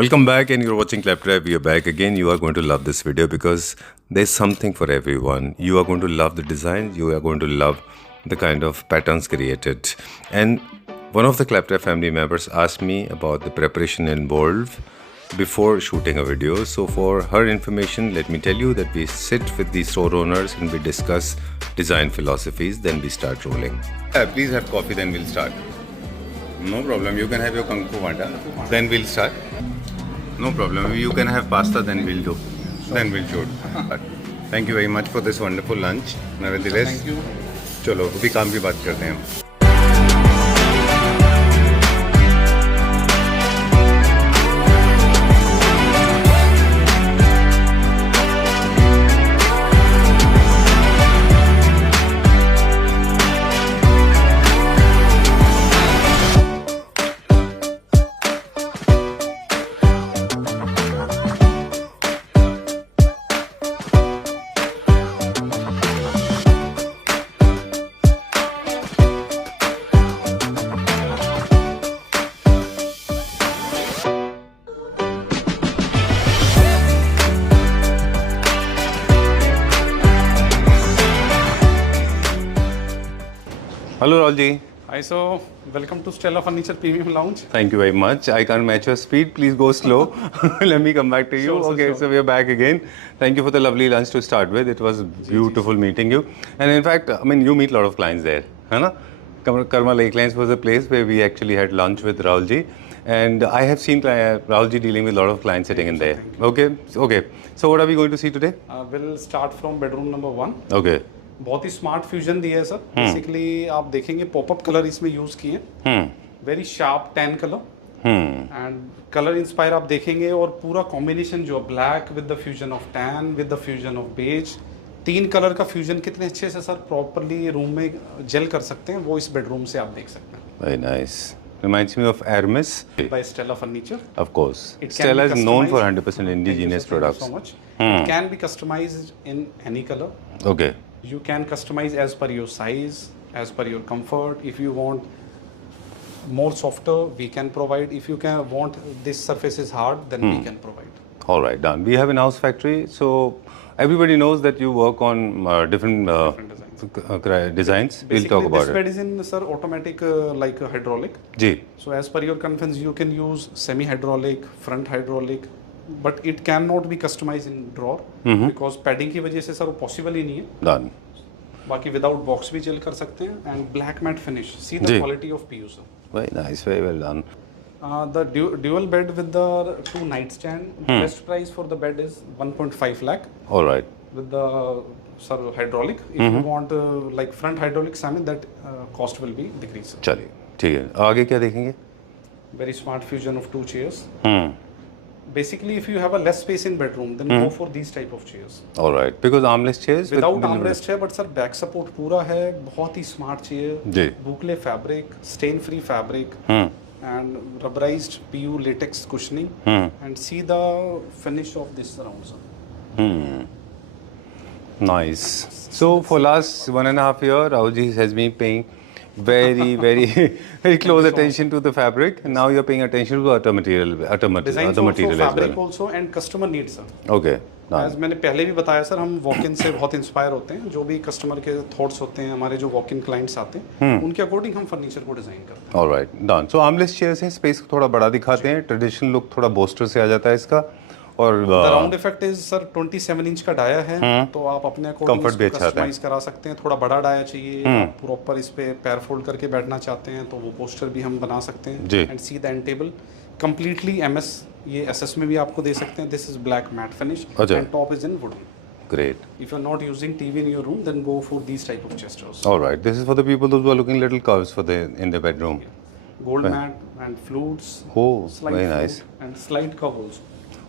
Welcome back, and you're watching Claptrap. We are back again. You are going to love this video because there's something for everyone. You are going to love the design. You are going to love the kind of patterns created. And one of the Claptrap family members asked me about the preparation involved before shooting a video. So for her information, let me tell you that we sit with the store owners and we discuss design philosophies. Then we start rolling. Please have coffee. Then we'll start. No problem. You can have your Kung Fu Panda. Then we'll start. No problem. You can have pasta, then we'll do. Then we'll shoot. Thank you very much for this wonderful lunch. Nevertheless, Thank you. चलो अभी काम की बात करते हैं हम. Hello, Raulji. Hi, so welcome to Stella Furniture Premium Lounge. Thank you very much. I can't match your speed. Please go slow. Let me come back to you. Sure, Okay, sure. so we are back again. Thank you for the lovely lunch to start with. It was beautiful meeting you. And in fact, I mean, you meet a lot of clients there. Hai Karma Lake Lines was a place where we actually had lunch with Raulji. And I have seen Raulji dealing with a lot of clients sitting in there. Okay. So what are we going to see today? We'll start from bedroom number 1. Okay. बहुत ही smart fusion दिया है sir. Basically आप देखेंगे popup colour इसमें use किए हैं. Very sharp tan colour and colour inspire आप देखेंगे. और पूरा कॉम्बिनेशन जो black with the fusion of tan with the fusion of beige, 3 colour का फ्यूजन कितने अच्छे से सर प्रॉपर्ली रूम में जेल कर सकते हैं, वो इस बेडरूम से आप देख सकते हैं. Very nice. Reminds me of Hermes. By Stella Furniture. Of course. It can Stella be is known for customized. 100% Thank you, indigenous sir. Thank products. you so much. It can be customized in any color. Okay. You can customize as per your size, as per your comfort. If you want more softer, we can provide. If you can want this surface is hard, then we can provide. All right, done. We have an house factory, so everybody knows that you work on different designs. We'll talk Basically, about this it. bed is in sir automatic like a hydraulic. Ji. So as per your convenience, you can use semi-hydraulic, front hydraulic, but it cannot be customized in drawer because padding की वजह से sir वो possible ही नहीं है. Done. बाकी without box भी jail कर सकते हैं. And black matte finish. See the जी. Quality of PU sir. Very nice. Very well done. The dual bed with the 2 nightstand. Best price for the bed is 1.5 lakh All right. with the sir hydraulic. If you want like front hydraulic Simon, that cost will be decreased. चलिए, ठीक है. आगे क्या देखेंगे? Very smart fusion of 2 chairs. Hmm. Basically, if you have a less space in bedroom, then go for these type of chairs. All right. Because armless chairs. with Without minimal- armrest है, but sir back support पूरा है. बहुत ही smart chair. Ji. Boucle fabric, stain free fabric. And rubberized PU latex cushioning. And see the finish of this surround, sir. Nice. So for last 1.5 years, Rahulji has been paying very, very close attention to the fabric. And now you're paying attention to the other material, Designs other also, material as fabric well. also, and customer needs, sir. Okay. Done. As मैंने पहले भी बताया sir, हम walk in से बहुत inspire होते हैं. जो भी कस्टमर के थॉट्स होते हैं, हमारे जो वॉक इन क्लाइंट्स आते हैं, उनके अकॉर्डिंग हम फर्नीचर को डिजाइन करते हैं. All right, done. So armless chairs है, स्पेस थोड़ा बड़ा दिखाते हैं, ट्रेडिशनल लुक थोड़ा बोस्टर से आ जाता है इसका. और the round effect is sir 27 inch का डाया है, तो आप अपने Comfort अकॉर्डिंग भी अच्छा आता है. कस्टमाइज करा सकते हैं. थोड़ा बड़ा डाया चाहिए, आप प्रॉपर इस पे पैर फोल्ड करके बैठना चाहते हैं, तो वो पोस्टर भी हम बना सकते हैं. जी. And see the end table completely MS, ये एसएस में भी आपको दे सकते हैं. This is black matte finish अच्छा. And top is in wooden. great. If you're not using TV in your room, then go for these type of chesters. All right, this is for the people those who are looking little curves for the in their bedroom. Gold mat and flutes. Oh, Slide very flute nice. And slide curve also.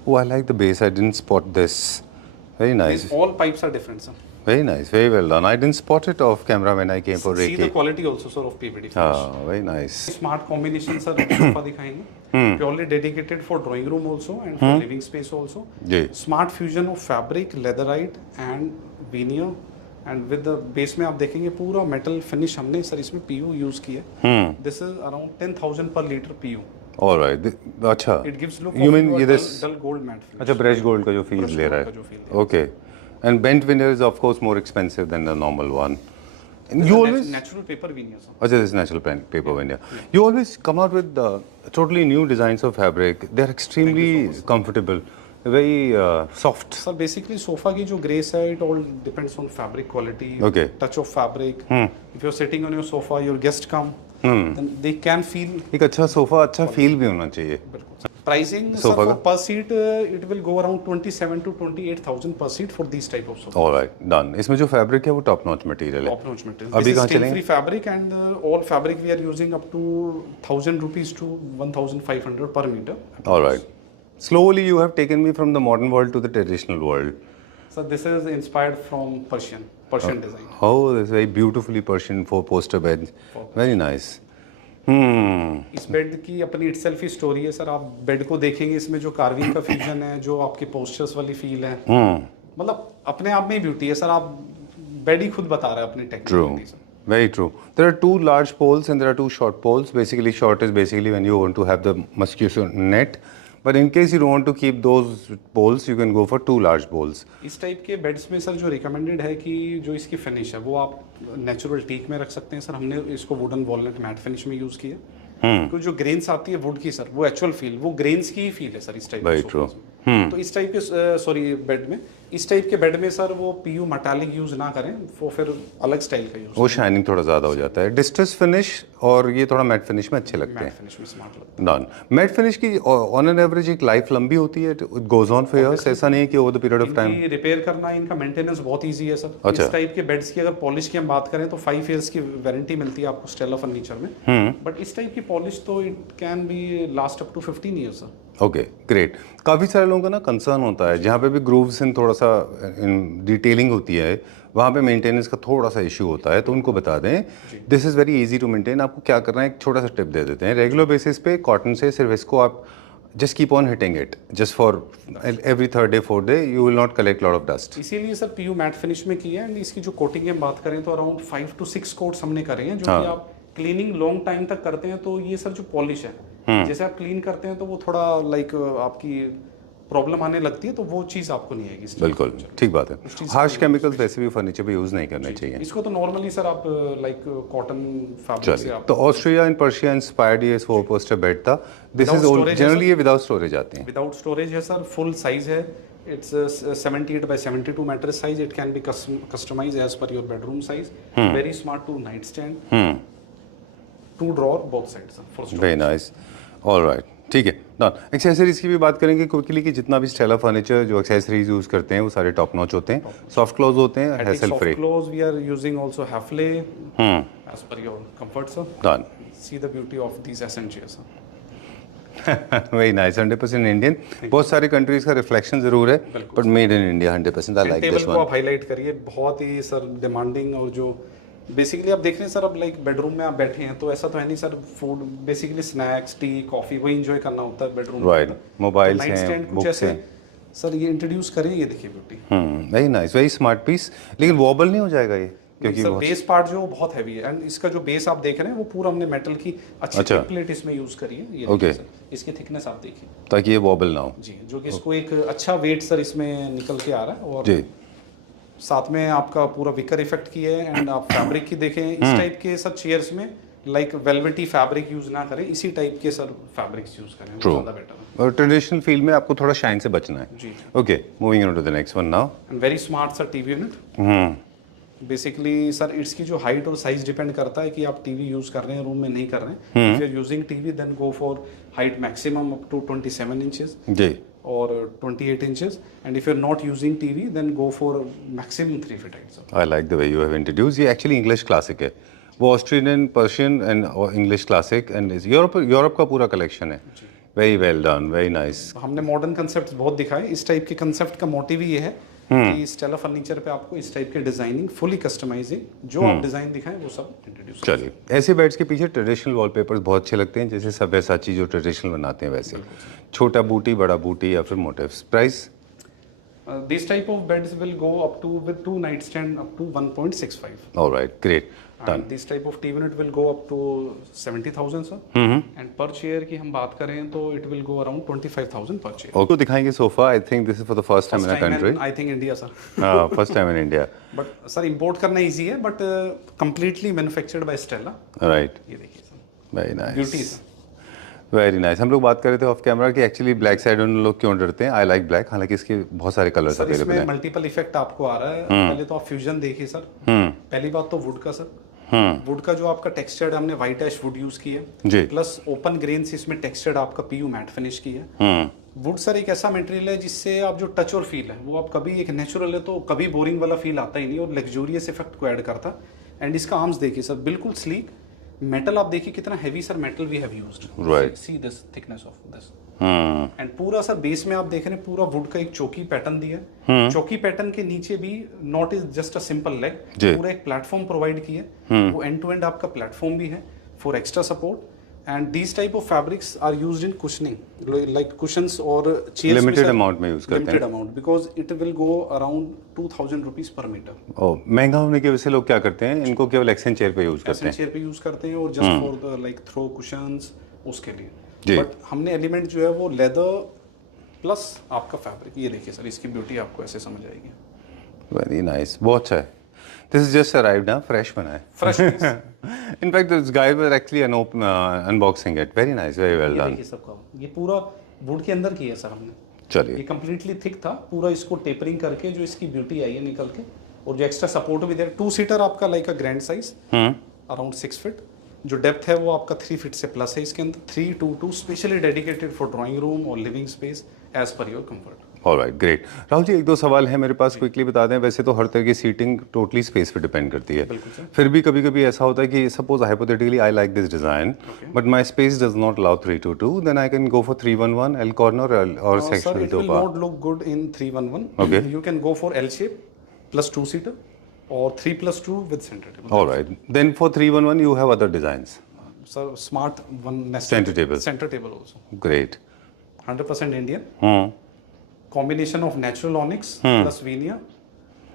Oh, I like the base. I didn't spot this. Very nice. These all pipes are different, sir. Very nice. Very well done. I didn't spot it off camera when I came for See the Reiki. quality also, sir, of PVD finish. Ah, very nice. Smart combination, sir. Sofa दिखाएंगे. Purely dedicated for drawing room also and for living space also. जी. Smart fusion of fabric, leatherite and veneer. And with the base में आप देखेंगे पूरा metal finish हमने sir इसमें PU use किया. This is around 10,000 per liter PU. Alright, अच्छा, it gives look you mean ये this, dull gold matte finish. अच्छा, ब्रश गोल्ड का जो फील ले रहा का जो feel है, दे रहा okay, and bent veneer is of course more expensive than the normal one. You always, natural paper भी नहीं है सर। अच्छा, this is natural paper veneer. You always come out with totally new designs of fabric. They're extremely comfortable, very soft. Sir basically sofa की जो grace है it all depends on fabric quality, Okay. Touch of fabric. If you are sitting on your sofa, your guest come, then they can feel. एक अच्छा sofa अच्छा feel भी होना चाहिए. Pricing sofa का? Per seat it will go around 27 to 28,000 per seat for this type of sofa. Alright, done. इसमें जो fabric है वो टॉप नॉच मटेरियल है. Top notch material. अभी कहाँ चलेंगे? Free fabric and all fabric we are using up to 1000 rupees to 1500 per meter। Alright. Slowly you have taken me from the modern world to the traditional world. So this is inspired from Persian design। Oh, this is very beautifully Persian four-poster bed. Very nice. इस bed की अपनी itself ही story है sir. आप bed को देखेंगे, इसमें जो carving का फ्यूजन है, जो आपके पोस्चर्स वाली फील है, मतलब अपने आप में ही ब्यूटी है सर। आप बेड ही खुद बता रहा है अपनी True. Technique. Very true. There are two large poles and there are two short poles. Basically, short is basically when you want to have the mosquito net. But in case you don't want to keep those poles, you can go for two large poles. इस type के beds में sir जो recommended है कि जो इसकी finish है वो आप नेचुरल टीक में रख सकते हैं सर। हमने इसको वुडन वॉलनट मैट फिनिश में यूज किया। क्योंकि जो ग्रेन्स आती है वुड की सर, वो एक्चुअल फील वो ग्रेन्स की ही फील है सर इस टाइप Very true. तो इस टाइप के सॉरी बेड में, इस टाइप के बेड में सर वो पीयू मेटालिक यूज ना करें, वो फिर अलग स्टाइल का यूज। वो शाइनिंग थोड़ा ज़्यादा हो जाता है. डिस्ट्रेस फिनिश और ये थोड़ा मैट फिनिश में अच्छे लगते मैट हैं. फिनिश में स्मार्ट लगता डन. मैट फिनिश की ऑन एन एवरेज एक लाइफ लंबी होती है. It goes on for years. ऐसा नहीं है कि ओवर द पीरियड ऑफ है। टाइम. इनकी रिपेयर करना, इनका मेंटेनेंस बहुत इजी है सर। अच्छा। इस टाइप के बेड्स की अगर पॉलिश की हम बात करें तो 5 years की वारंटी मिलती है आपको स्टेला फर्नीचर में। बट इस टाइप की पॉलिश तो it can be last up to 15 years sir. Okay, great. काफ़ी सारे लोगों का ना कंसर्न होता है जहाँ पे भी ग्रूव्स इन थोड़ा सा डिटेलिंग होती है, वहाँ पे मेंटेनेंस का थोड़ा सा इशू होता है. तो उनको बता दें this is very easy to maintain. आपको क्या करना है, एक छोटा सा टिप दे देते हैं. रेगुलर बेसिस पे कॉटन से सिर्फ इसको आप just keep on hitting it just for every third day fourth day. You will not collect lot of dust. इसीलिए सर पीयू मैट फिनिश में किया है। एंड इसकी जो कोटिंग की हम बात करें तो अराउंड 5 to 6 कोट्स हमने करे हैं, जो कि आप क्लीनिंग लॉन्ग टाइम तक करते हैं। तो ये सर जो पॉलिश है, जैसे आप क्लीन करते हैं तो वो थोड़ा लाइक आपकी प्रॉब्लम आने लगती है, तो वो चीज़ आपको नहीं आएगी। बिल्कुल ठीक बात है. हार्श केमिकल्स वैसे भी फर्नीचर पे यूज़ नहीं करने चाहिए. इसको तो नॉर्मली सर आप लाइक कॉटन फैब्रिक से चलिए, आप तो ऑस्ट्रिया एंड पर्शिया इंस्पायर्ड ये 4-poster बेड था. दिस Without इज storage है जनरली ये विदाउट स्टोरेज आते हैं. विदाउट स्टोरेज है सर। फुल साइज है। It's 78 by 72 mattress size. It can be customize as per your bedroom size. Very smart two night stand, two drawer both sides for storage. Very nice. Alright, ठीक है. Done. Accessories की भी बात करेंगे quickly कि जितना भी स्टेला फर्नीचर जो एक्सेसरीज यूज करते हैं वो सारे टॉप नॉच होते हैं. सॉफ्ट क्लोज होते हैं, hassle free. Close we are using also Hafele as per your comfort sir. Done. See the beauty of these essentials. Very nice. 100% Indian. बहुत सारी कंट्रीज का रिफ्लेक्शन जरूर है, but made in India 100%. I like table this को one. आप highlight करिए, बहुत ही sir demanding. और जो बेसिकली आप देख रहे हैं सर, अब लाइक बेडरूम में आप बैठे हैं तो ऐसा तो है नहीं sir, food basically snacks, tea, coffee वही एंजॉय करना होता है बेडरूम में। राइट. मोबाइल्स नाइट हैं, स्टैंड कुछ बुक्स ऐसे हैं. सर ये इंट्रोड्यूस करें, ये देखिए beauty. Very nice, very smart piece. लेकिन वॉबल नहीं हो जाएगा ये, क्योंकि सर वो बेस पार्ट जो बहुत हैवी है। एंड इसका जो बेस आप देख रहे हैं वो पूरा हमने मेटल की अच्छी अच्छा. प्लेट इसमें यूज करी है। ये Okay. देखिए सर, इसकी थिकनेस आप देखिए ताकि ये वॉबल ना हो. जी, जो कि इसको एक अच्छा वेट सर इसमें निकल के आ रहा है। और जी. साथ में आपका पूरा विकर इफेक्ट की है। एंड आप फैब्रिक की देखें, इस टाइप के सब चेयर्स में लाइक वेलवेटी फैब्रिक यूज ना करें, इसी टाइप के सर फैब्रिक्स यूज करें, वो True. ज्यादा बेटर है। और ट्रेडिशनल फील्ड में आपको थोड़ा शाइन से बचना है. जी। Okay, moving on to the next one now. And very smart sir TV unit. Basically sir इसकी जो हाइट और साइज डिपेंड करता है कि आप टीवी यूज कर रहे हैं, रूम में नहीं कर रहे हैं। If you are using TV then go for height maximum up to 27 inches जी. or 28 inches, and if you're not using TV then go for maximum 3 feet height sir. I like the way you have introduce. ये actually English classic है. वो Australian, Persian and English classic and Europe का पूरा collection है. Very well done, very nice. हमने modern concept बहुत दिखाए. इस टाइप के कंसेप्ट का मोटिव ये है कि स्टेला फर्नीचर पे आपको इस टाइप के डिजाइनिंग फुली कस्टमाइजिंग जो आप डिजाइन दिखाएं वो सब इंट्रोड्यूस. चलिए, ऐसे बेड्स के पीछे ट्रेडिशनल वॉलपेपर्स बहुत अच्छे लगते हैं, जैसे सब्यसाची जो ट्रेडिशनल बनाते हैं वैसे. छोटा बूटी, बड़ा बूटी या फिर motifs. Price This type of beds will go up to with 2 nightstand up to 1.65. All right, great. Done. And this type of TV unit will go up to 70,000 sir. And per chair की हम बात करें तो it will go around 25,000 per chair. Okay, तो दिखाएंगे sofa. I think this is for the first time in our country. I think India sir. First time in India. But sir import करना easy है but completely manufactured by Stella. Right. ये देखिए sir. Very nice. Beauty sir. Very nice. हम लोग बात कर रहे थे ऑफ कैमरा कि एक्चुअली ब्लैक साइड उन लोग क्यों डरते हैं. I like black. हालांकि इसके बहुत सारे कलर्स सर अवेलेबल इसमें हैं. मल्टीपल इफेक्ट आपको आ रहा है. पहले तो आप फ्यूजन देखिए सर. पहली बात तो वुड का सर. वुड का जो आपका टेक्सचर्ड हमने व्हाइट ऐश वुड यूज की है जी. प्लस ओपन ग्रेन से इसमें टेक्सचर्ड आपका पीयू मैट फिनिश की है. वुड सर एक ऐसा मटेरियल है जिससे आप जो टच और फील है वो आप कभी एक नेचुरल है तो कभी बोरिंग वाला फील आता ही नहीं और लग्जूरियस इफेक्ट को ऐड करता. एंड इसका आर्म्स देखिए सर बिल्कुल स्लीक. मेटल आप देखिए कितना heavy sir metal we have used. Right. See this thickness of this. And पूरा सर बेस में आप देख रहे हैं पूरा वुड का एक चौकी पैटर्न दिया है. चौकी पैटर्न के नीचे भी not is just a simple leg. पूरा एक प्लेटफॉर्म प्रोवाइड किया है. वो एंड टू एंड आपका प्लेटफॉर्म भी है for extra support. And these type of fabrics are used in cushioning like cushions और चेयर्स. लिमिटेड अमाउंट में यूज करते हैं. Limited amount because it will go around 2,000 rupees per metre. Oh, महंगा होने की वजह से लोग क्या करते हैं, इनको केवल एक्सचेंज चेयर पे यूज करते हैं. चेयर पे यूज करते हैं और just for the like throw cushions उसके लिए. बट हमने एलिमेंट जो है वो लेदर प्लस आपका फैब्रिक. ये देखिए सर इसकी ब्यूटी आपको ऐसे समझ आएगी. Very nice. बहुत अच्छा है. दिस इज जस्ट अराइव्ड ना, फ्रेश बना है. Fresh. In fact this guy was actually unboxing it. Very nice, very well done. देखिए सबका ये पूरा वुड के अंदर की है सर हमने. चलिए. ये कंप्लीटली थिक था. पूरा इसको टेपरिंग करके जो इसकी ब्यूटी आई है निकल के और जो एक्स्ट्रा सपोर्ट भी दे रहा है. 2 सीटर आपका like a grand size around 6 feet. जो डेप्थ है वो आपका 3 फीट से प्लस है इसके अंदर. 322 specially dedicated for drawing room और living space as per your comfort. Alright, great. Rahul ji, एक दो सवाल है मेरे पास, क्विकली बता दें. वैसे तो हर तरह की सीटिंग टोटली स्पेस पे डिपेंड करती है. फिर भी कभी कभी ऐसा होता है कि suppose hypothetically I like this design but my space does not allow 322, then I can go for 311 L corner और sectional It will not look good in 311. Okay. You can go for L shape plus 2 seater or 3+2 with center table. Alright, then for 311 you have other designs. So smart one Center table. Center table also. Great. 100% Indian. Combination of natural onyx plus veneer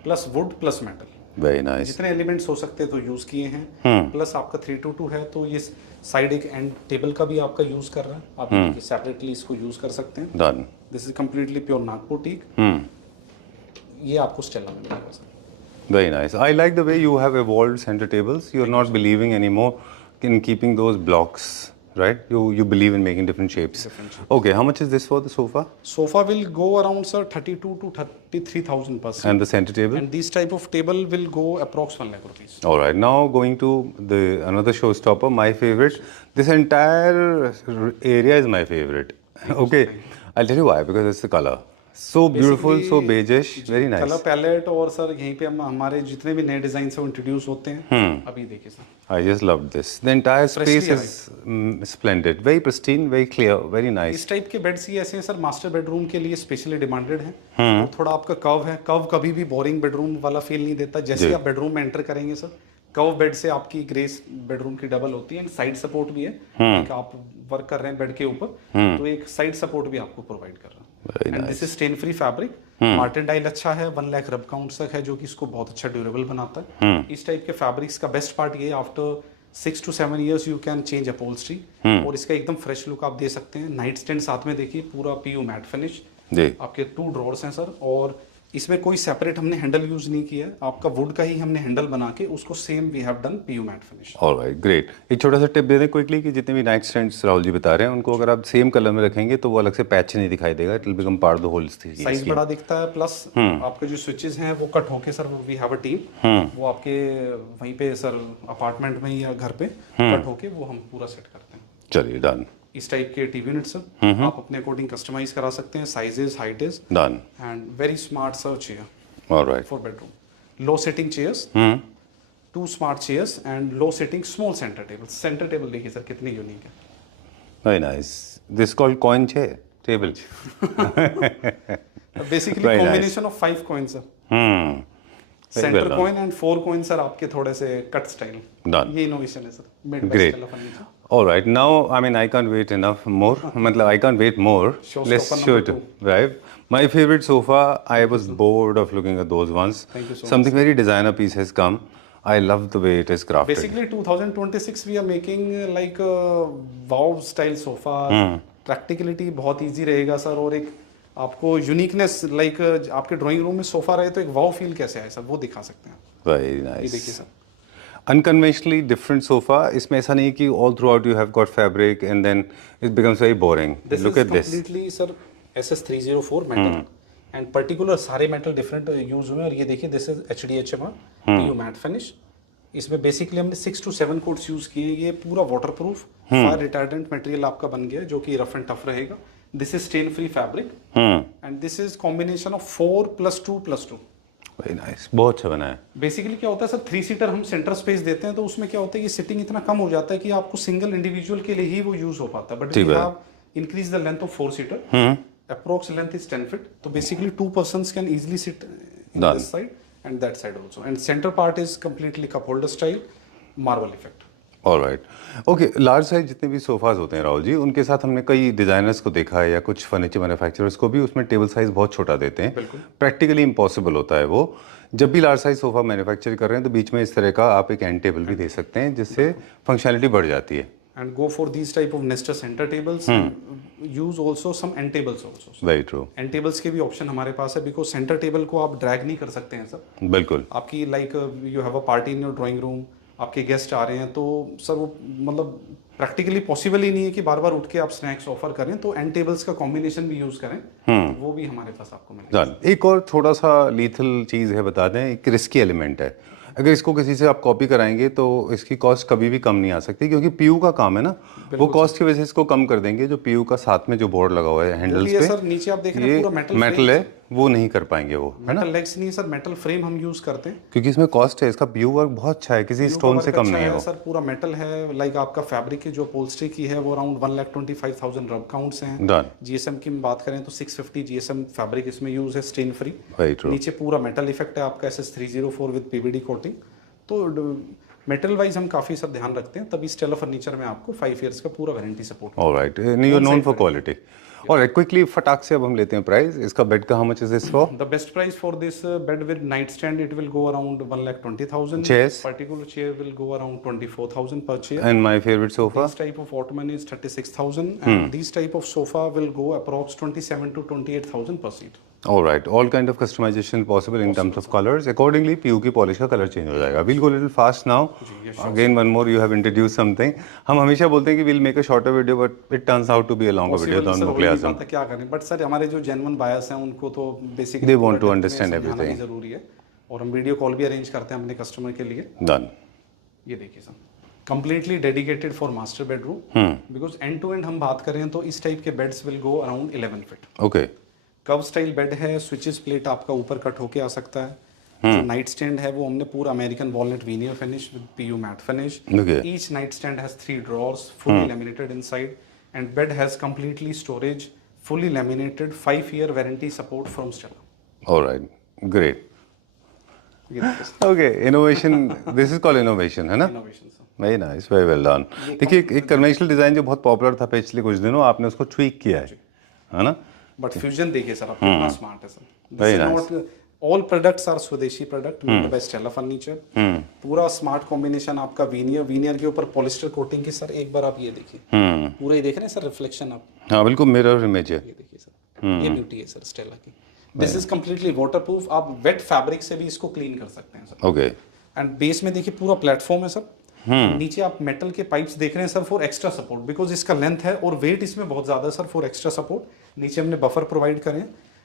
plus wood plus metal. Very nice. जितने elements हो सकते हैं तो use किए हैं. Plus आपका 322 है तो ये साइड एक एंड टेबल का भी आपका यूज कर रहा है. आप सेपरेटली इसको यूज कर सकते हैं. Done. This is completely pure Nagpur teak. ये आपको स्टेला में मिलेगा sir. Very nice. I like the way you have evolved center tables. You're not believing anymore in keeping those blocks, right? You believe in making different shapes. Okay, how much is this for the sofa? Sofa will go around sir 32 to 33,000 per se. And the center table? And this type of table will go approx 1 lakh rupees. All right, now going to the another showstopper, my favorite. This entire area is my favorite. Okay, I'll tell you why, because it's the color. So beautiful, so beigeish, very nice. Colour palette और sir यहीं पे हम हमारे जितने भी नए design से introduce होते हैं. अभी देखिए sir. I just loved this. The entire space is splendid, very pristine, very clear, very nice. इस टाइप के बेड्स ही ऐसे हैं सर मास्टर बेडरूम के लिए स्पेशली डिमांडेड हैं. और थोड़ा आपका कर्व है. कर्व कभी भी बोरिंग बेडरूम वाला फील नहीं देता. जैसे आप बेडरूम में एंटर करेंगे सर कर्व बेड से आपकी ग्रेस बेडरूम की डबल होती है. एंड साइड सपोर्ट भी है. एक आप वर्क कर रहे हैं बेड के ऊपर तो एक साइड सपोर्ट भी आपको प्रोवाइड कर रहा है. And this is stain free fabric. Martindale अच्छा है. 1 लाख रब काउंट तक है जो कि इसको बहुत अच्छा ड्यूरेबल बनाता है. इस टाइप के फैब्रिक्स का बेस्ट पार्ट ये after 6 to 7 years you can change upholstery. और इसका एकदम फ्रेश लुक आप दे सकते हैं. नाइट स्टैंड साथ में देखिए पूरा पीयू मैट फिनिश. आपके 2 ड्रॉर्स हैं सर और इसमें कोई सेपरेट हमने हैंडल यूज नहीं किया है. आपका वुड का ही हमने हैंडल बना के उसको same we have done PU matte finish. Alright, great. एक छोटा सा टिप दे दें क्विकली कि जितने भी नाइट स्टैंड्स राहुल जी बता रहे हैं उनको अगर आप सेम कलर में रखेंगे तो वो अलग से पैच नहीं दिखाई देगा. It will become part of the whole stick. Size बड़ा दिखता है. प्लस आपके जो स्विचेस हैं वो कट होके sir we have a team वो आपके वहीं पे सर अपार्टमेंट में या घर पे कट होके वो हम पूरा सेट करते हैं. चलिए, डन. इस टाइप के टीवी यूनिट सर आप अपने अकॉर्डिंग कस्टमाइज करा सकते हैं. Sizes, heights. Done. And very smart sir chair. All right. For bedroom. Low sitting chairs. 2 smart chairs and low sitting small center table. Center table देखिए sir कितनी unique है. Very nice. This called coin chair table. Basically Very combination of 5 coins sir. Center coin and 4 coins sir आपके थोड़े से cut style. Done. ये innovation है sir. Made by Great. Stella Furniture. All right, now I mean I can't wait enough more. मतलब I can't wait more. Let's Showstopper show number it. Right. My favorite sofa. I was bored of looking at those ones. Thank you so Something very designer piece has come. I love the way it is crafted. Basically 2026 we are making like a wow style sofa. Practicality बहुत easy रहेगा sir, और एक आपको uniqueness like आपके drawing room में sofa रहे तो एक वाव फील कैसे आए सर, वो दिखा सकते हैं। Very ये nice. देखिए सर, Unconventionally different sofa. इसमें ऐसा नहीं कि all throughout you have got fabric and then it becomes very boring. this Look is at this. completely sir SS304 metal and particular सारे मेटल डिफरेंट यूज हुए हैं। और ये देखिए this is HDHMR PU matte finish. इसमें basically हमने 6 to 7 quotes use किए हैं। ये पूरा वाटरप्रूफ फायर रिटार्डेंट मटेरियल आपका बन गया है जो कि रफ एंड टफ रहेगा। This is stain free fabric and this is combination of 4+2+2। Very nice. बहुत अच्छा बना है. बेसिकली क्या होता है सर, 3 सीटर हम सेंटर स्पेस देते हैं तो उसमें क्या होता है कि सिटिंग इतना कम हो जाता है कि आपको सिंगल इंडिविजुअल के लिए ही वो यूज हो पाता है। But we have increase the length of 4 seater, approx length is 10 feet, तो basically 2 persons can easily sit in this side and that side also, and center part is completely cup holder style marble effect. All right. Okay, large size जितने भी sofas होते हैं राहुल जी, उनके साथ हमने कई designers को देखा है या कुछ फर्नीचर मैन्युफैक्चरर्स को भी उसमें टेबल साइज बहुत छोटा देते हैं। प्रैक्टिकली इम्पॉसिबल होता है वो। जब भी लार्ज साइज सोफा मैन्युफैक्चर कर रहे हैं तो बीच में इस तरह का आप एक एंड टेबल भी दे सकते हैं जिससे फंक्शनलिटी बढ़ जाती है। And go for these type of Nestor center tables. Use also some end tables also. Very true. End tables के भी ऑप्शन हमारे पास है because center table को आप ड्रैग नहीं कर सकते हैं सर। बिल्कुल। आपकी like you have a party in your drawing room, आपके गेस्ट आ रहे हैं तो सर वो मतलब प्रैक्टिकली पॉसिबल ही नहीं है कि बार बार उठ के आप स्नैक्स ऑफर करें, तो एंड टेबल्स का कॉम्बिनेशन भी यूज करें, वो भी हमारे पास आपको मिलेगा। एक और थोड़ा सा लीथल चीज़ है, बता दें, एक रिस्की एलिमेंट है। अगर इसको किसी से आप कॉपी कराएंगे तो इसकी कॉस्ट कभी भी कम नहीं आ सकती, क्योंकि पीयू का काम है ना, वो कॉस्ट की वजह से इसको कम कर देंगे। जो पीयू का साथ में जो बोर्ड लगा हुआ है हैंडल्स पे, सर नीचे आप देख रहे हैं पूरा मेटल है, वो नहीं कर पाएंगे वो, है ना। मेटल लेग्स नहीं सर, मेटल फ्रेम हम यूज करते हैं क्योंकि इसमें कॉस्ट है। इसका पीयू वर्क बहुत अच्छा है, किसी स्टोन से कम नहीं है वो। सर पूरा मेटल है, लाइक आपका फैब्रिक की जो पोल्स्ट्री की है वो अराउंड 1,25,000 रब काउंट्स हैं। जीएसएम की बात करें तो 650 जीएसएम फैब्रिक इसमें यूज है, स्टेन फ्री। नीचे पूरा मेटल इफेक्ट है आपका SS304 विद पीवीडी कोटिंग। तो मेटल वाइज हम काफी सब ध्यान रखते हैं, तभी स्टेला फर्नीचर में आपको 5 इयर्स का पूरा warranty support. Alright, you are known for quality. Alright, quickly फटाक से अब हम लेते हैं प्राइस। इसका बेड का how much is this for? The best price for this bed with night stand it will go around 1,20,000। Chairs? Particular chair will go around 24,000 per chair. And my favorite sofa? This type of ottoman is 36,000 and these type of sofa will go approx 27 to 28,000 per seat. All right, all kind of customization possible in terms of colors. Accordingly, PU की polish का colour change हो जाएगा। We'll go a little fast now. Again, one more, you have introduced something. हम हमेशा बोलते हैं कि we'll make a shorter video, but it turns out to be a longer video. तो हम मुकले आज़म। क्या करें? But सर हमारे जो genuine buyers हैं उनको तो basically they want to understand everything. जरूरी है, और हम वीडियो कॉल भी अरेंज करते हैं अपने कस्टमर के लिए। Done. ये देखिए sir, completely dedicated for master bedroom. Because end to end हम बात करें तो इस टाइप के beds will go around 11 feet. Okay. Curve style bed है, स्विचेस प्लेट आपका ऊपर कट होके आ सकता है। जो नाइट स्टैंड है वो हमने पूरा American walnut veneer finish with PU matte finish. Each night stand has 3 drawers fully laminated inside and bed has completely storage, fully laminated, 5 year warranty support from Stella. Alright, great. Okay, innovation, this is called innovation, है ना? Very nice, very well done. देखिए, एक conventional design जो बहुत popular था पिछले कुछ दिनों, आपने उसको ट्वीक किया है ना? बट फ्यूजन देखिए सर, आप कितना स्मार्ट है sir. This is not all products are swadeshi product made by Stella furniture. पूरा स्मार्ट कॉम्बिनेशन आपका वीनियर के ऊपर पॉलिस्टर कोटिंग की। सर एक बार आप ये देखिए, पूरा ये देख रहे हैं सर रिफ्लेक्शन आप। हाँ बिल्कुल, मिरर इमेज है। ये देखिए सर, ये ब्यूटी है सर स्टेला की। दिस इज कंप्लीटली वाटरप्रूफ, आप वेट फैब्रिक से भी इसको क्लीन कर सकते हैं सर। ओके। एंड बेस में देखिए पूरा प्लेटफॉर्म है सर। नीचे आप मेटल के पाइप्स देख रहे हैं sir for extra support, because इसका लेंथ है और वेट इसमें बहुत ज्यादा है सर, फॉर एक्स्ट्रा सपोर्ट नीचे हमने बफर प्रोवाइड करें।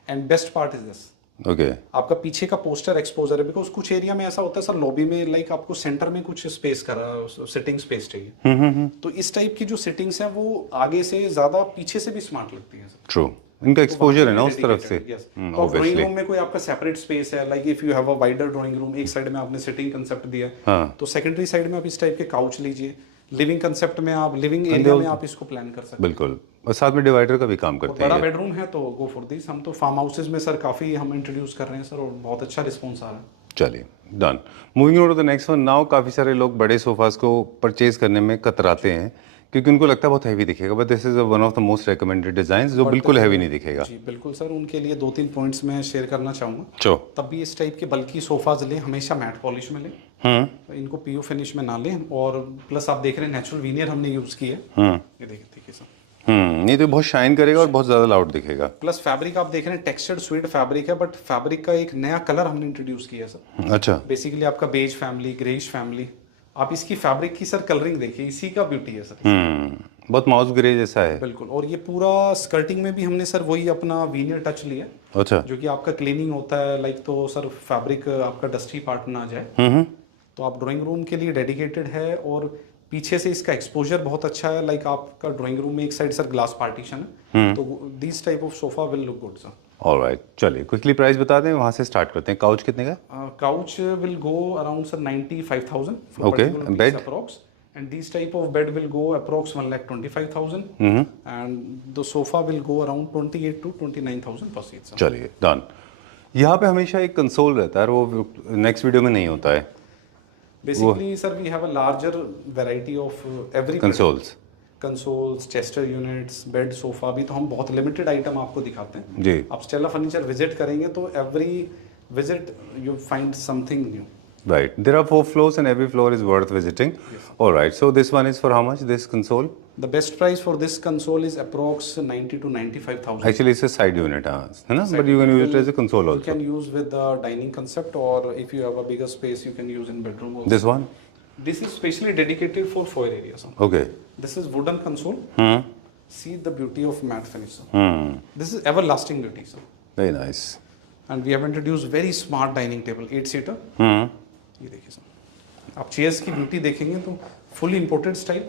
And best part is this, okay, आपका पीछे का पोस्टर एक्सपोजर है, बिकॉज कुछ एरिया में ऐसा होता है सर लॉबी में, लाइक आपको सेंटर में कुछ स्पेस करा, सिटिंग स्पेस चाहिए। तो इस टाइप की जो सिटिंग्स हैं वो आगे से ज्यादा पीछे से भी स्मार्ट लगती है सर। ट्रू, इनका एक्सपोजर है ना उस तरफ से। तो ड्राइंग रूम में कोई आपका सेपरेट स्पेस है, like if you have a wider drawing room, एक साइड में आपने सिटिंग कंसेप्ट दिया, तो सेकेंडरी साइड में आप इस टाइप के काउच लीजिए। लिविंग कंसेप्ट में आप लिविंग एरिया में आप इसको प्लान कर सकते हैं। बिल्कुल, और साथ में डिवाइडर का भी काम करते हैं। बड़ा बेडरूम है तो गो फॉर दिस। हम तो फार्म हाउसेज में सर काफी हम इंट्रोड्यूस कर रहे हैं सर, और बहुत अच्छा रिस्पॉन्स आ रहा है। चलिए, done. Moving on to the next one now. काफ़ी सारे लोग बड़े सोफास को परचेज करने में कतराते हैं क्योंकि उनको लगता है बहुत हैवी दिखेगा, but this is one of the most recommended designs जो बिल्कुल हैवी नहीं दिखेगा। जी बिल्कुल सर, उनके लिए 2-3 पॉइंट्स मैं शेयर करना चाहूँगा। चो तब भी इस टाइप के बल्कि सोफाज लें, हमेशा मैट पॉलिश में लें, तो इनको पीओ फिनिश में ना लें। और प्लस आप देख रहे हैं नेचुरल वीनियर हमने यूज़ की है, ये देखिए सर। नहीं तो बहुत शाइन करेगा और बहुत ज़्यादा लाउड दिखेगा। प्लस फैब्रिक आप देख रहे हैं टेक्सचर्ड स्वीट फैब्रिक है, बट फैब्रिक का एक नया कलर हमने इंट्रोड्यूस किया है सर। अच्छा, बेसिकली आपका बेज फैमिली, ग्रेइश फैमिली, आप इसकी फैब्रिक की सर कलरिंग देखिए, इसी का ब्यूटी है सर। बहुत माउस ग्रे जैसा है। बिल्कुल, और ये पूरा स्कर्टिंग में भी हमने सर वही अपना वीनियर टच लिया है, अच्छा, जो कि आपका क्लीनिंग होता है लाइक, तो सर फैब्रिक आपका डस्टी पार्ट ना आ जाए। तो आप ड्राइंग रूम के लिए डेडिकेटेड है, और पीछे से इसका एक्सपोजर बहुत अच्छा है। लाइक आपका ड्राइंग रूम में एक साइड सर ग्लास पार्टीशन है, तो this type of sofa will look good sir. Alright, चलिए क्विकली प्राइस बता दें, वहाँ से स्टार्ट करते हैं। काउच कितने का? Couch will go around sir 95,000 Okay, bed? approx, and these type of bed will go approx 1,25,000, and the sofa will go around 28 to 29,000 per seat sir. चलिए डन। यहाँ पे हमेशा एक कंसोल रहता है, और वो नेक्स्ट वीडियो में नहीं होता है। Basically sir, we have a larger variety of every consoles, Chester units, bed, sofa. भी तो हम बहुत लिमिटेड आइटम आपको दिखाते हैं जी। आप स्टेला फर्नीचर विजिट करेंगे तो every visit you find something new. Right. There are 4 floors and every floor is worth visiting. All right. So this one is for how much? This console? The best price for this console is approx 90 to 95,000. Actually, it's a side unit, है ना? But you can use it as a console You also. can use with the dining concept, or if you have a bigger space, you can use in bedroom also. This one? This is specially dedicated for foyer areas. Okay. This is wooden console. See the beauty of matte finish. This is everlasting beauty, sir. Very nice. And we have introduced very smart dining table, 8-seater. ये देखिए sir, आप chairs की beauty देखेंगे तो fully imported style,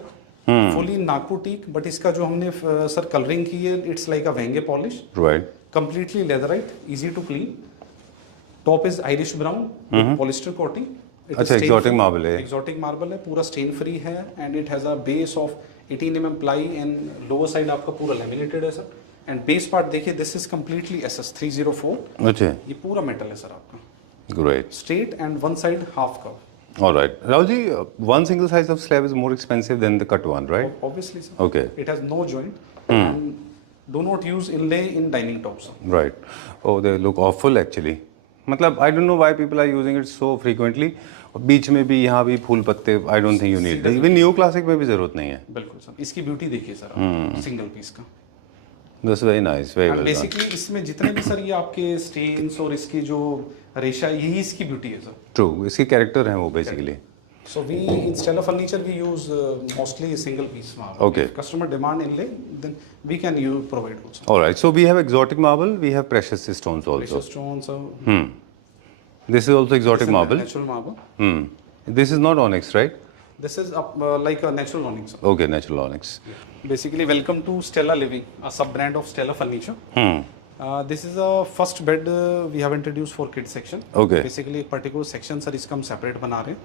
fully Nagpur teak, but इसका जो हमने sir colouring की है, it's like a wenge polish, Right. Completely leatherite, easy to clean. Top is Irish brown polyester coating. अच्छा, exotic marble है। एक्सोटिक मार्बल है, पूरा स्टेन फ्री है, and it has a base of 18 mm ply, and lower side आपका पूरा laminated है sir. And base part देखिए, this is completely SS 304। अच्छा, ये पूरा मेटल है सर आपका, great. straight and one side half curve। All right. Raoji, one single size of slab is more expensive than the cut one, right? Obviously, sir. Okay. It has no joint, and do not use inlay in dining tops, sir. Right. Oh, they look awful actually. मतलब I don't know why people are using it so frequently. और बीच में भी यहाँ भी फूल पत्ते, I don't think you need. Even new classic में भी जरूरत नहीं है। बिल्कुल सर, इसकी ब्यूटी देखिए सर, सिंगल पीस का। That's very nice, very well done. Basically इसमें जितने भी सर ये आपके स्टेन्स और इसकी जो रेशा, यही इसकी ब्यूटी है सर। True, इसके कैरेक्टर हैं वो basically. So we in Stella Furniture we use mostly a single piece marble. Okay. If customer demand inlay, then we can provide also. All right. So we have exotic marble, we have precious stones also. Precious stones, This is also exotic this is marble. natural marble. This is not onyx, right? This is like a natural onyx, sir. Okay, natural onyx. Basically, welcome to Stella Living, a sub-brand of Stella Furniture. This is a first bed we have introduced for kids section. Okay. Basically, एक particular section sir इसका हम separate बना रहे हैं।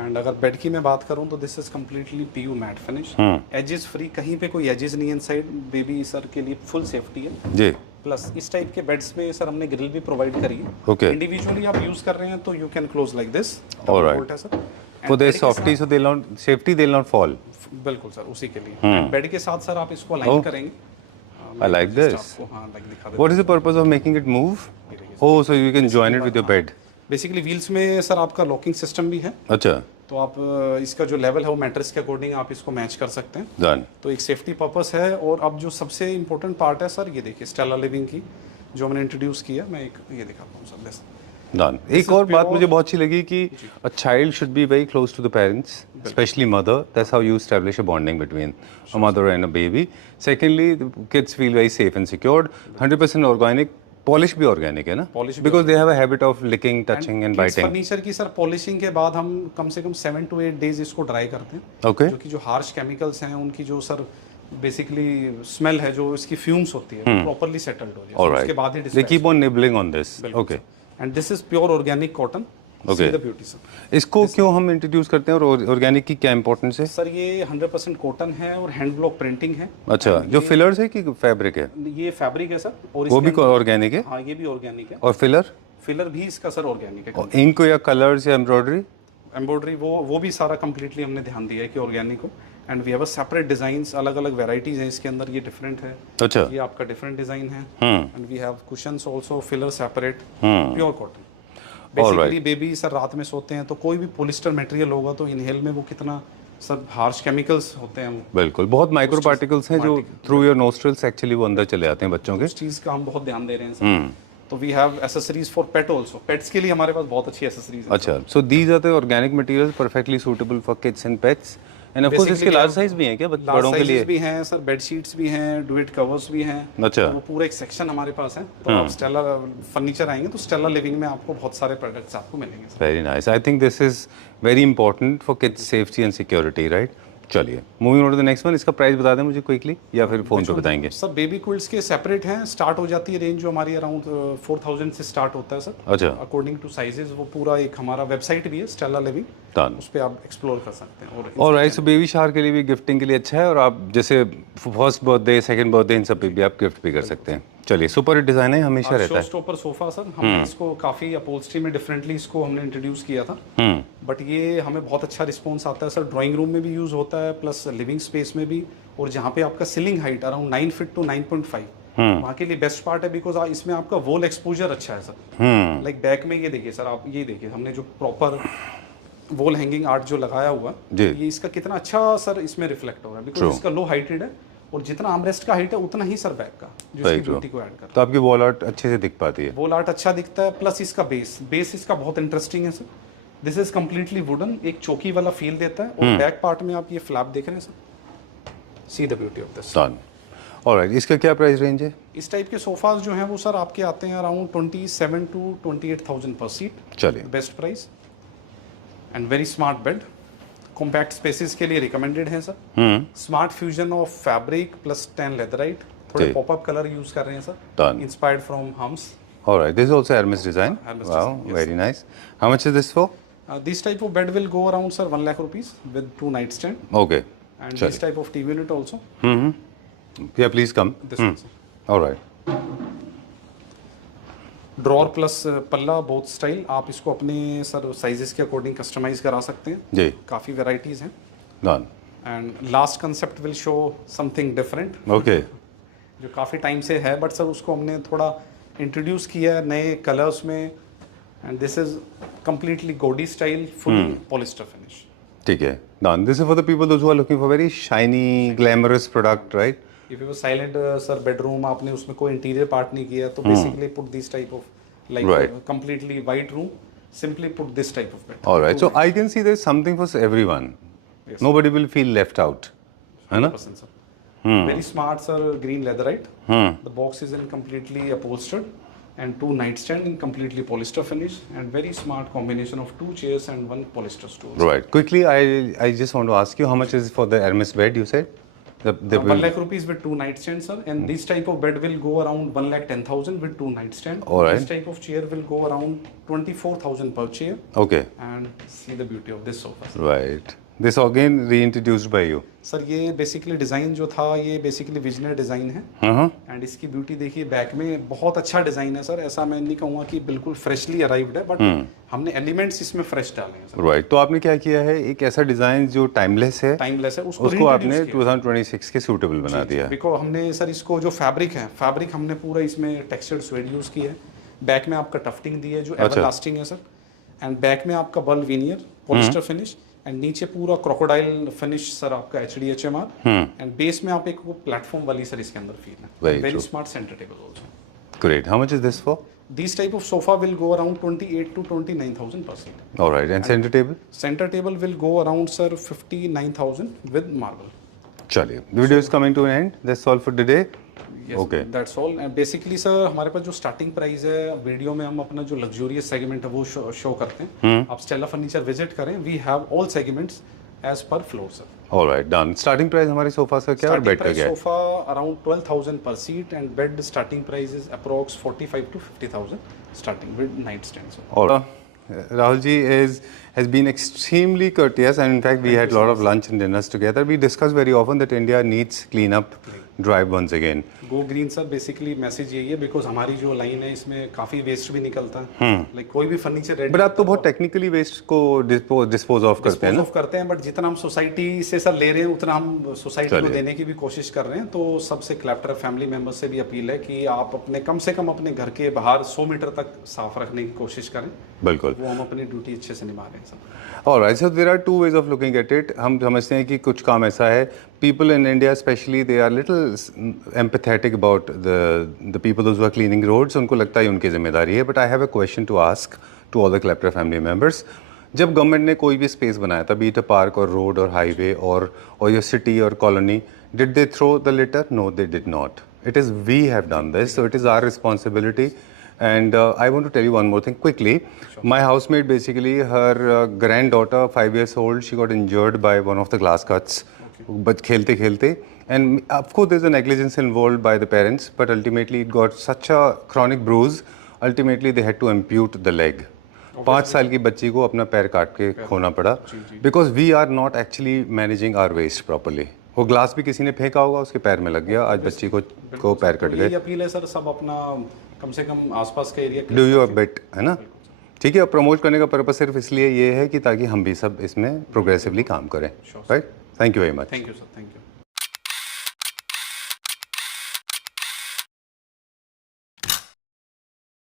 And अगर bed की मैं बात करूँ तो this is completely PU matte finish. Edges free, कहीं पे कोई edges नहीं है inside. बेबी सर के लिए full safety है। जी। प्लस इस टाइप के बेड्स में सर हमने ग्रिल भी प्रोवाइड करी है। Okay. इंडिविजुअली आप यूज कर रहे हैं तो you can close like this. All right. For their safety, so they'll not safety, they'll not fall. बिल्कुल सर, उसी के लिए। बेड के साथ सर आप इसको अलाइन करेंगे। I like this. आपको हाँ लाइक दिखा देता What is the purpose of making it move? Oh, so you can join it with your bed. Basically wheels में सर आपका लॉकिंग सिस्टम भी है, अच्छा, तो आप इसका जो लेवल है वो मैट्रेस के अकॉर्डिंग आप इसको मैच कर सकते हैं। done. तो एक सेफ्टी पर्पस है। और अब जो सबसे इम्पोर्टेंट पार्ट है सर, ये देखिए स्टेला लिविंग की जो हमने इंट्रोड्यूस किया, मैं एक ये दिखाता हूँ सर। This Done. एक और बात मुझे बहुत अच्छी लगी कि a child should be very close to the parents, especially mother. That's how you establish a bonding between a mother and a baby. Secondly, the kids feel very safe and secured. 100% organic. Polish भी organic है ना? Polish भी Because they have a habit of licking, touching and biting. Furniture की sir polishing के बाद हम कम से कम 7 to 8 days इसको ड्राई करते हैं। Okay. जो कि जो हार्श केमिकल्स हैं उनकी जो सर बेसिकली स्मेल है, जो इसकी फ्यूम्स होती है, प्रॉपर्ली सेटल्ड हो जाए। All उसके बाद ही right. They keep on nibbling on this. Okay. And this is pure organic cotton. Okay. The beauty sir. इसको क्यों हम इंट्रोड्यूस करते हैं और ऑर्गेनिक की क्या इंपॉर्टेंस है? सर ये 100% कॉटन है और हैंड ब्लॉक प्रिंटिंग है। अच्छा, जो फिलर्स है कि फैब्रिक है? ये फैब्रिक है सर, और वो भी इसके ऑर्गेनिक है? हाँ, ये भी ऑर्गेनिक है। और फिलर? फिलर भी इसका सर ऑर्गेनिक है। और इंक या कलर्स या एम्ब्रॉयडरी? एम्ब्रॉयडरी वो भी सारा कंप्लीटली हमने ध्यान दिया है कि ऑर्गेनिक हो। And we have a separate designs, अलग अलग वेराइटीज हैं इसके अंदर, ये डिफरेंट है, अच्छा ये आपका डिफरेंट डिजाइन है। And we have cushions also, filler separate, pure cotton. Basically baby sir रात में सोते हैं तो कोई भी पॉलिस्टर मटेरियल होगा तो इनहेल में वो कितना सब हार्श केमिकल्स होते हैं, वो बिल्कुल, बहुत माइक्रो पार्टिकल्स हैं जो थ्रू योर नोस्ट्रल्स एक्चुअली वो अंदर चले आते हैं बच्चों के। उस चीज़ का हम बहुत ध्यान दे रहे हैं सर। तो we have accessories for pet also, pets के लिए हमारे पास बहुत अच्छी एसेसरीज है। अच्छा, so these are the organic materials perfectly suitable for kids and pets, and of course इसके लार्ज साइज भी हैं क्या बड़ों के लिए? भी हैं सर, बेड शीट्स भी हैं, डुएट कवर्स भी हैं। अच्छा, तो वो पूरा एक सेक्शन हमारे पास है। तो आप स्टेला फर्नीचर आएंगे तो स्टेला लिविंग में आपको बहुत सारे प्रोडक्ट्स आपको मिलेंगे। Very nice, I think this is very important for kids safety and security, right? चलिए moving on to the next one, इसका प्राइस बता दें मुझे क्विकली या फिर फोन पे बताएंगे? सर बेबी क्विल्ट्स के सेपरेट हैं, स्टार्ट हो जाती है रेंज जो हमारी अराउंड 4000 से स्टार्ट होता है सर। अच्छा, अकॉर्डिंग टू साइजेस, वो पूरा एक हमारा वेबसाइट भी है स्टेला लिविंग, डन। उस पे आप एक्सप्लोर कर सकते हैं। और राइट, सो बेबी शावर के लिए भी गिफ्टिंग के लिए अच्छा है, और आप जैसे first birthday second birthday in सब पे भी आप गिफ्ट भी कर सकते हैं। चलिए, सुपर हिट डिजाइन है, हमेशा रहता है। शो स्टॉपर सोफा सर, हमने इसको काफी अपहोल्स्ट्री में डिफरेंटली इसको हमने इंट्रोड्यूस किया था, बट ये हमें बहुत अच्छा रिस्पॉन्स आता है सर। ड्राइंग रूम में भी यूज होता है, प्लस लिविंग स्पेस में भी, और जहाँ पे आपका ceiling height around 9 feet to 9.5, वहाँ के लिए बेस्ट पार्ट है, बिकॉज इसमें आपका वॉल एक्सपोजर अच्छा है सर। लाइक बैक में ये देखिए सर, आप ये देखिए हमने जो प्रॉपर वॉल हैंगिंग आर्ट जो लगाया हुआ है, ये इसका कितना अच्छा सर इसमें रिफ्लेक्ट हो रहा है, बिकॉज इसका लो हाइटेड है, और जितना आर्मरेस्ट का हाइट है उतना ही सर बैक का, जो इसकी ब्यूटी को ऐड करता है। तो आपकी वॉल आर्ट अच्छे से दिख पाती है? वॉल आर्ट अच्छा दिखता है, प्लस इसका बेस इसका बहुत इंटरेस्टिंग है sir. This is completely wooden, एक चौकी वाला फील देता है, और बैक पार्ट में आप ये फ्लैप देख रहे हैं sir, C the beauty of this. Done. Alright, इसका क्या प्राइस रेंज है? इस टाइप के सोफाज जो हैं वो सर आपके आते हैं अराउंड 27 to 28,000 पर सीट। चलिए, best price and very smart bed, compact spaces के लिए रिकमेंडेड है sir. Smart fusion of fabric plus 10 leatherette, थोड़े पॉपअप कलर यूज कर रहे हैं sir, inspired from hums. Alright, this is also Hermes design. Wow, very nice. How much is this for? This type of bed will go around sir 1 lakh rupees with 2 nightstand. Okay. And this type of TV unit also. Yeah, please come. This one sir. All right. Drawer plus पल्ला both style, आप इसको अपने sir sizes के according customise करा सकते हैं जी, काफ़ी varieties हैं। Done. And last concept will show something different, okay, जो काफ़ी टाइम से है, बट सर उसको हमने थोड़ा इंट्रोड्यूस किया है नए कलर्स में। And this is completely gaudy style, fully polyester finish. ठीक है, done. This is for the people those who are looking for very shiny glamorous product, right? If you silent sir bedroom, आपने उसमें कोई interior part नहीं किया, तो basically put this type of like completely white room, simply put this type of bed. Alright, so I can see there is something for everyone, nobody will feel left out, है ना? Very smart sir, green leatherite. The box is in completely upholstered, and 2 nightstand in completely polyester finish, and very smart combination of 2 chairs and 1 polyester stool. Right. Quickly, I just want to ask you, how much is for the Hermes bed? You said the 1 lakh rupees with 2 nightstands sir, and this type of bed will go around 1,10,000 with 2 nightstand. All right. This type of chair will go around 24,000 per chair. Okay. And see the beauty of this sofa. Right. This again reintroduced by you. Sir ये basically design जो था, ये basically visionary design है, and इसकी beauty देखिए back में, बहुत अच्छा डिज़ाइन है सर। ऐसा मैं नहीं कहूँगा कि बिल्कुल फ्रेशली अराइव्ड है, बट हमने एलिमेंट्स इसमें फ्रेश डाले हैं सर। राइट, तो आपने क्या किया है, एक ऐसा डिज़ाइन जो टाइमलेस है, उसको आपने 2026 के सूटेबल बना दिया। बिकॉज हमने सर इसको जो फैब्रिक है, फैब्रिक हमने पूरा इसमें टेक्सचर्ड स्वेड यूज़ किया है। बैक में आपका टफ्टिंग दी है जो एवरलास्टिंग है सर, एंड बैक में आपका बल विनियर पॉलिस्टर फिनिश, एंड नीचे पूरा क्रोकोडाइल फिनिश सर आपका HDHMR, एंड बेस में आप एक वो प्लेटफॉर्म वाली सर इसके अंदर फील है। Very smart centre table also. Great, how much is this for? These type of sofa will go around 28 to 29,000 per seat. All right, and center table? Center table will go around sir 59,000 with marble. चलिए, the video is coming to an end. That's all for today. Yes, Okay. That's all. And basically sir हमारे पास जो starting price है, video में हम अपना जो luxurious segment है वो शो करते हैं। आप स्टेला फर्नीचर विजिट करें, we have all segments as per floor sir. All right, done. Starting price हमारे सोफा का क्या और बेड का क्या है? सोफा अराउंड 12,000 पर seat, and bed starting price is approx 45 to 50,000 starting with night stand sir. All right. Rahul ji has been extremely courteous, and in fact we had a lot of lunch and dinners together. We discussed very often that India needs cleanup drive once again. Go green sir basically message यही है, because हमारी जो line है इसमें काफी waste भी निकलता है, लाइक कोई भी फर्नीचर रेडी बट आप तो बहुत टेक्निकली वेस्ट को डिस्पोज ऑफ करते हैं ना? ऑफ करते हैं, बट जितना हम सोसाइटी से सर ले रहे हैं उतना हम सोसाइटी को देने की भी कोशिश कर रहे हैं। तो सबसे क्लैप्टर फैमिली मेंबर से भी अपील है कि आप अपने कम से कम अपने घर के बाहर 100 मीटर तक साफ रखने की कोशिश करें। बिल्कुल, वो हम अपनी ड्यूटी अच्छे से निभा रहे हैं sir. Alright, so there are two ways of looking at it. हम समझते हैं कि कुछ काम ऐसा है, people in India especially they are little empathetic about the people those who are cleaning roads. उनको लगता है उनकी जिम्मेदारी है. But I have a question to ask to all the Klepter family members. जब गवर्नमेंट ने कोई भी स्पेस बनाया था, be it a park or road or highway or your city or colony, did they throw the litter? No, they did not. It is we have done this, so it is our responsibility. And I want to tell you one more thing quickly. Sure. My housemate, basically, her granddaughter, 5 years old, she got injured by one of the glass cuts. Okay. But khelte, and of course there's a negligence involved by the parents, but ultimately it got such a chronic bruise. Ultimately they had to ampute the leg. 5 साल की बच्ची को अपना पैर काट के खोना पड़ा, because we are not actually managing our waste properly. वो ग्लास भी किसी ने फेंका होगा, उसके पैर में लग गया, आज बच्ची को पैर कट गए। यही अपील है सर, सब अपना कम से कम आसपास के एरिया डू योर बिट, है ना? ठीक है, प्रमोट करने का पर्पस सिर्फ इसलिए ये है कि ताकि हम भी सब इसमें प्रोग्रेसिवली काम करें, right? Thank you very much. Thank you sir, thank you.